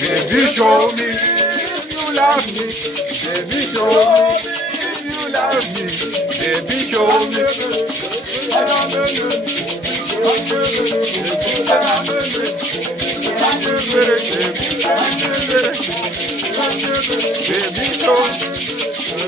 Baby, show me. Baby, show me. Baby, show me if you love me. Baby, show me if you love me. Baby, show me. Baby, show me. Baby, show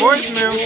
voicemail.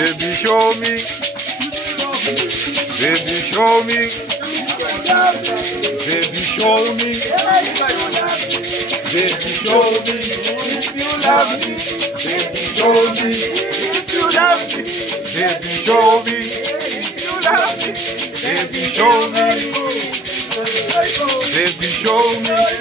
Baby, show me. Baby, show me. Baby, show me. Baby, show me if you love me. Baby, show me if you love me. Baby, show me if you love me. Baby, show me. Baby, show me. Baby, show me.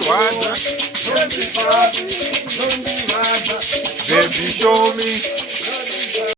rwadza, baby show me.